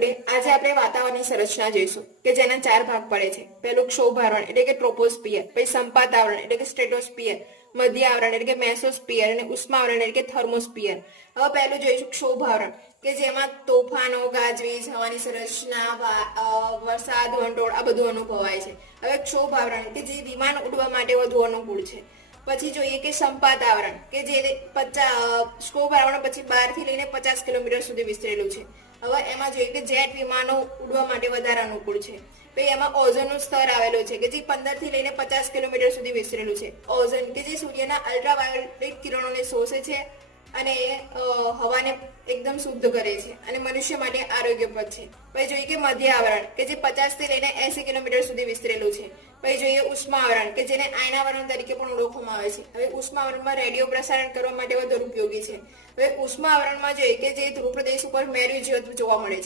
Today આજે આપણે વાતાવરણની સંરચના જોઈશું કે જેના 4 ભાગ પડે છે। પહેલું ક્ષોભાવરણ એટલે કે ટ્રોપોસ્ફિયર, પછી સંપાત આવરણ એટલે કે સ્ટ્રેટોસ્ફિયર, મધ્ય આવરણ એટલે કે મેસોસ્ફિયર અને ઉષ્માવરણ એટલે કે થર્મોસ્ફિયર। હવે પહેલું જોઈશું ક્ષોભાવરણ કે જેમાં તોફાનો, ગાજવીજ, હવાની સંરચના, વરસાદ, વંટોળ આ બધું અનુભવાય છે। હવે ક્ષોભાવરણ કે જે વિમાન ઉડવા માટે વધુ અનુકૂળ છે। પછી જોઈએ કે સંપાત આવરણ કે જે 50 સ્કોપ આવરણ પછી 12 થી લઈને 50 કિલોમીટર સુધી વિસ્તરેલું છે। હવે એમાં જોઈએ કે જેટ વિમાનો ઉડવા માટે વધારે અનુકૂળ છે। પછી એમાં ઓઝોનનું સ્તર આવેલું છે કે જે 15 થી લઈને 50 કિલોમીટર સુધી વિસ્તરેલું છે। ઓઝોન કે જે સૂર્યના અલ્ટ્રાવાયોલેટ કિરણોને શોષે છે અને હવાને એકદમ શુદ્ધ કરે છે અને મનુષ્ય માટે આરોગ્યપ્રદ છે। પછી જોઈએ કે મધ્ય આવરણ કે જે 50 થી લઈને 80 કિલોમીટર સુધી વિસ્તરેલું છે। પછી જોઈએ ઉષ્મા આવરણ કે જેને આયનાવરણ તરીકે પણ ઓળખવામાં આવે છે। હવે ઉષ્મા આવરણમાં રેડિયો પ્રસારણ કરવા માટે વધારે ઉપયોગી છે। હવે ઉષ્મા આવરણમાં જોઈએ કે જે ધ્રુવ પ્રદેશ ઉપર મેરુ જ્યોત જોવા મળે છે।